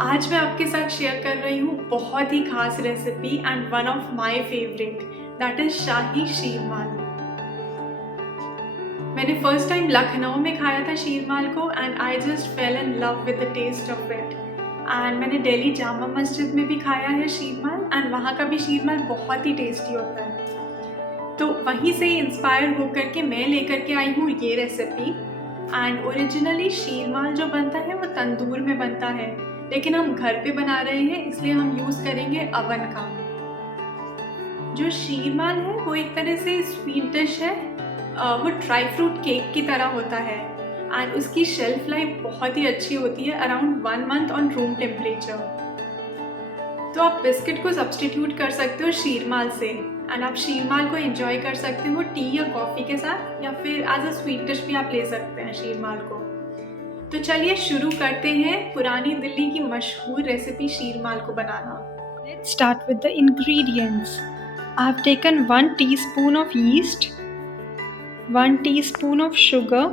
आज मैं आपके साथ शेयर कर रही हूँ बहुत ही खास recipe and one of my favourite, that is shahi sheermal. मैंने फर्स्ट टाइम लखनऊ में खाया था शीरमाल को and I just fell in love with the taste of it. And मैंने दिल्ली जामा मस्जिद में भी खाया है शीरमाल एंड वहाँ का भी शीरमाल बहुत ही टेस्टी होता है। तो वहीं से इंस्पायर होकर के मैं लेकर के आई हूँ ये रेसिपी। एंड ओरिजिनली शीरमाल जो बनता है वो तंदूर में बनता है, लेकिन हम घर पे बना रहे हैं इसलिए हम यूज़ करेंगे अवन का। जो शीरमाल है वो एक तरह से स्वीट डिश है, वो ड्राई फ्रूट केक की तरह होता है एंड उसकी शेल्फ लाइफ बहुत ही अच्छी होती है, around 1 month on room temperature. तो आप बिस्किट को सब्सटीट्यूट कर सकते हो शीरमाल से एंड आप शीरमाल को एंजॉय कर सकते हो टी या कॉफ़ी के साथ, या फिर एज अ स्वीट डिश भी आप ले सकते हैं शीरमाल को। तो चलिए शुरू करते हैं पुरानी दिल्ली की मशहूर रेसिपी शीरमाल को बनाना। Let's start with the ingredients. I have taken 1 teaspoon of yeast, 1 teaspoon of sugar,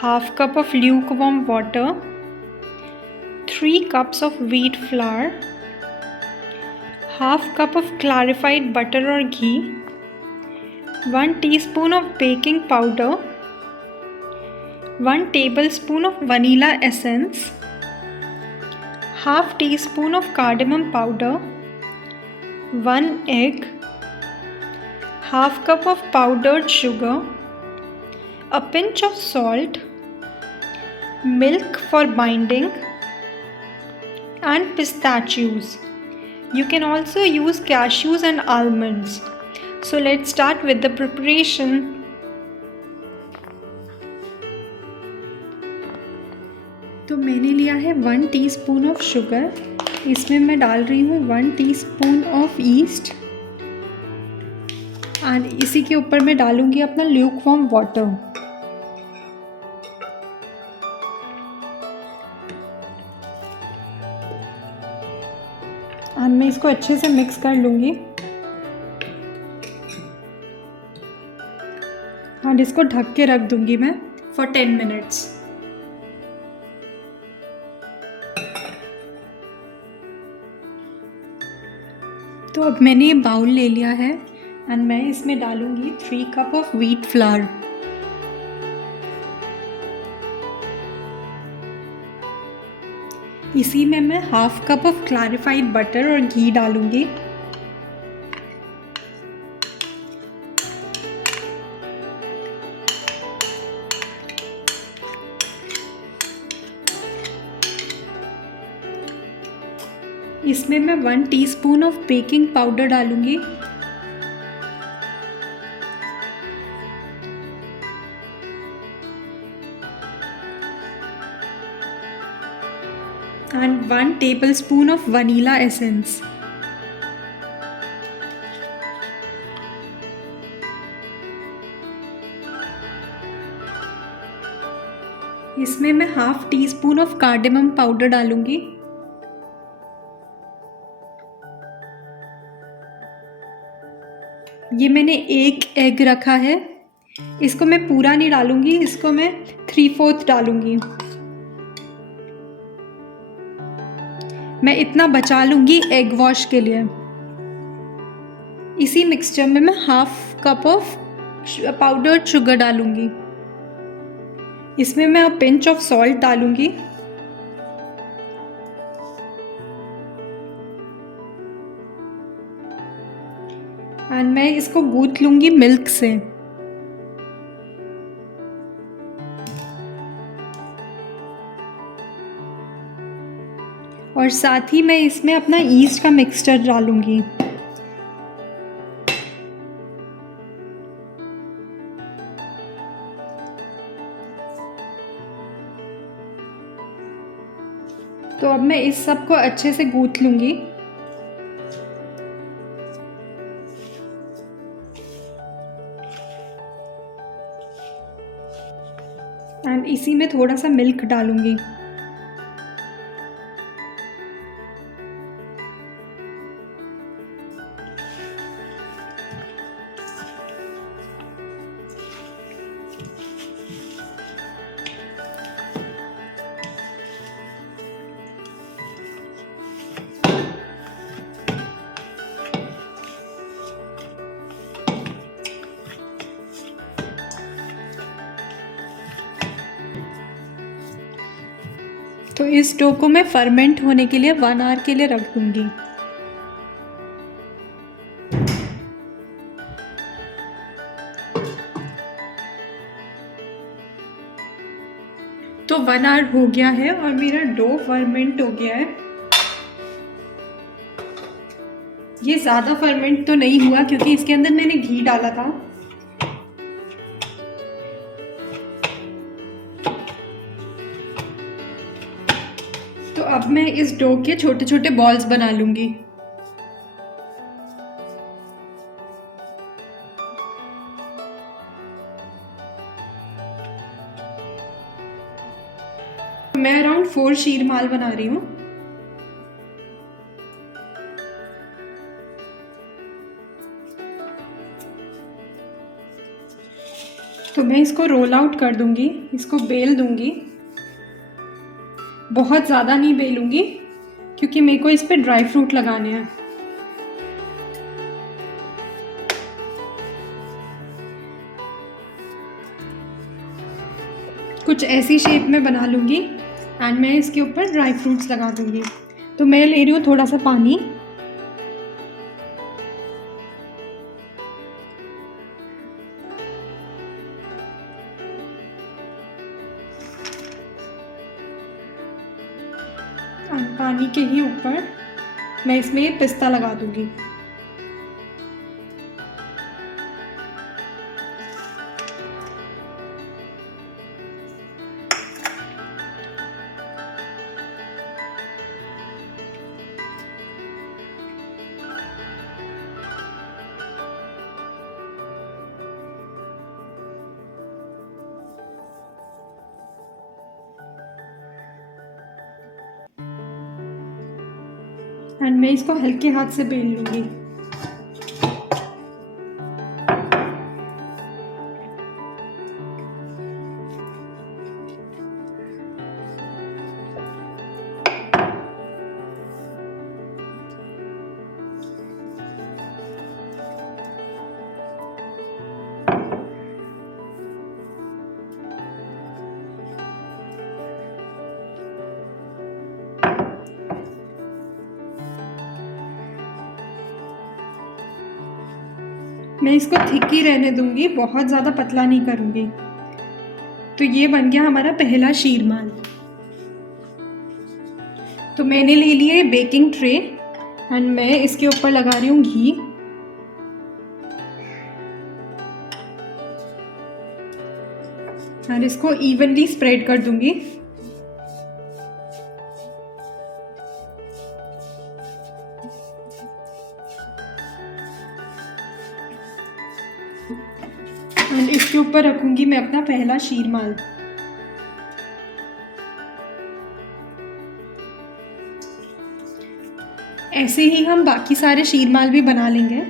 half cup of lukewarm water, 3 cups of wheat flour, half cup of clarified butter or ghee, 1 teaspoon of baking powder, 1 tablespoon of vanilla essence, half teaspoon of cardamom powder, 1 egg, half cup of powdered sugar, a pinch of salt, milk for binding, and pistachios. You can also use cashews and almonds. So let's start with the preparation. तो मैंने लिया है 1 teaspoon of sugar, इसमें मैं डाल रही हूँ 1 teaspoon of east and इसी के ऊपर मैं डालूँगी अपना ल्यूकवार्म वाटर। एंड मैं इसको अच्छे से मिक्स कर लूँगी एंड इसको ढक के रख दूँगी मैं फॉर 10 मिनट्स। तो अब मैंने ये बाउल ले लिया है एंड मैं इसमें डालूँगी 3 कप ऑफ व्हीट फ्लावर। इसी में मैं half cup of clarified butter और घी डालूँगी। इसमें मैं 1 टीस्पून ऑफ बेकिंग पाउडर डालूँगी। And 1 tablespoon of vanilla essence. इसमें मैं half tea spoon of cardamom powder डालूँगी। ये मैंने एक एग रखा है, इसको मैं पूरा नहीं डालूँगी, इसको मैं 3/4 डालूँगी। मैं इतना बचा लूँगी एग वॉश के लिए। इसी मिक्सचर में मैं half cup of powdered sugar डालूँगी। इसमें मैं पिंच ऑफ सॉल्ट डालूँगी एंड मैं इसको गूंथ लूँगी मिल्क से। और साथ ही मैं इसमें अपना ईस्ट का मिक्सचर डालूँगी। तो अब मैं इस सब को अच्छे से गूंथ लूँगी। एंड इसी में थोड़ा सा मिल्क डालूँगी। तो इस डो को मैं फर्मेंट होने के लिए 1 आवर के लिए रख दूंगी। तो 1 आवर हो गया है और मेरा डो फर्मेंट हो गया है। ये ज़्यादा फर्मेंट तो नहीं हुआ क्योंकि इसके अंदर मैंने घी डाला था। तो अब मैं इस डो के छोटे छोटे बॉल्स बना लूंगी। मैं अराउंड 4 शीरमाल बना रही हूँ। तो मैं इसको रोल आउट कर दूंगी, इसको बेल दूंगी। बहुत ज़्यादा नहीं बेलूंगी क्योंकि मेरे को इस पे ड्राई फ्रूट लगाने हैं। कुछ ऐसी शेप में बना लूंगी एंड मैं इसके ऊपर ड्राई फ्रूट्स लगा दूंगी। तो मैं ले रही हूँ थोड़ा सा पानी। पानी के ही ऊपर मैं इसमें पिस्ता लगा दूंगी। एंड मैं इसको हल्के हाथ से बेल लूंगी। मैं इसको थिक ही रहने दूंगी, बहुत ज़्यादा पतला नहीं करूंगी। तो ये बन गया हमारा पहला शीरमाल। तो मैंने ले लिए बेकिंग ट्रे एंड मैं इसके ऊपर लगा रही हूँ घी। और इसको इवनली स्प्रेड कर दूंगी। एंड इसके ऊपर रखूंगी मैं अपना पहला शीरमाल। ऐसे ही हम बाकी सारे शीरमाल भी बना लेंगे।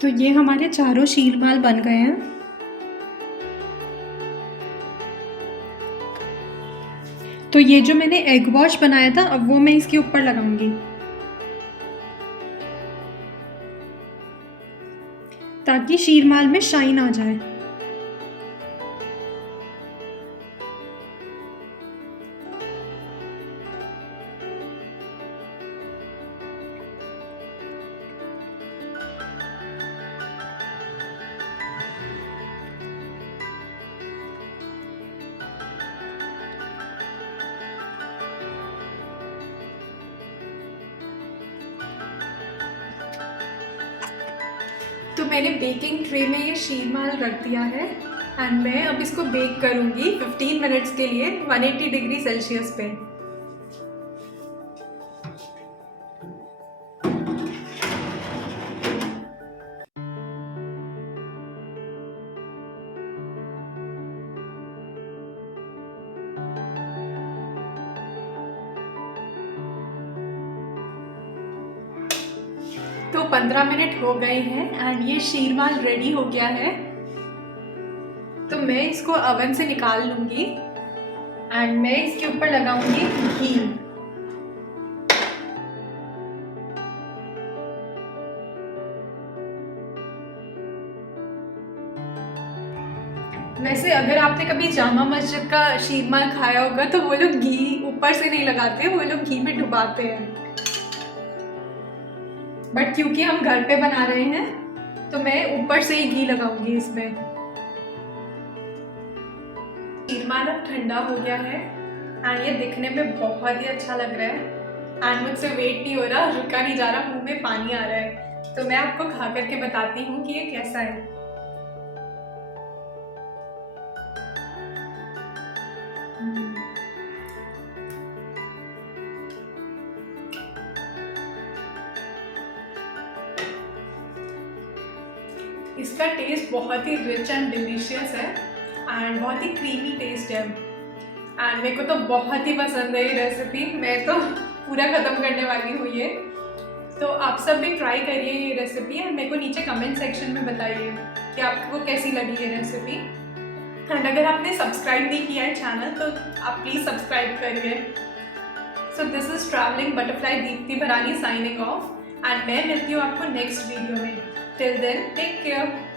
तो ये हमारे चारों शीरमाल बन गए हैं। तो ये जो मैंने एग वॉश बनाया था अब वो मैं इसके ऊपर लगाऊंगी ताकि शीरमाल में शाइन आ जाए। तो मैंने बेकिंग ट्रे में ये शीरमाल रख दिया है एंड मैं अब इसको बेक करूँगी 15 मिनट्स के लिए 180 डिग्री सेल्सियस पे। तो 15 मिनट हो गए हैं एंड ये शीरमाल रेडी हो गया है। तो मैं इसको ओवन से निकाल लूँगी एंड मैं इसके ऊपर लगाऊंगी घी। वैसे अगर आपने कभी जामा मस्जिद का शीरमाल खाया होगा तो वो लोग घी ऊपर से नहीं लगाते, वो लोग घी में डुबाते हैं। बट क्योंकि हम घर पे बना रहे हैं तो मैं ऊपर से ही घी लगाऊंगी इसमें। शीरमाल अब ठंडा हो गया है एंड ये दिखने में बहुत ही अच्छा लग रहा है एंड मुझसे वेट नहीं हो रहा, रुका नहीं जा रहा, मुंह में पानी आ रहा है। तो मैं आपको खा करके बताती हूँ कि ये कैसा है। इसका टेस्ट बहुत ही रिच एंड डिलीशियस है एंड बहुत ही क्रीमी टेस्ट है एंड मेरे को तो बहुत ही पसंद है ये रेसिपी। मैं तो पूरा ख़त्म करने वाली हूँ ये। तो आप सब भी ट्राई करिए ये रेसिपी एंड मेरे को नीचे कमेंट सेक्शन में बताइए कि आपको कैसी लगी ये रेसिपी। एंड अगर आपने सब्सक्राइब नहीं किया है चैनल तो आप प्लीज़ सब्सक्राइब करिए। So this is travelling butterfly Deepti Bharani signing off and मैं मिलती हूँ आपको नेक्स्ट वीडियो में। Till then take care.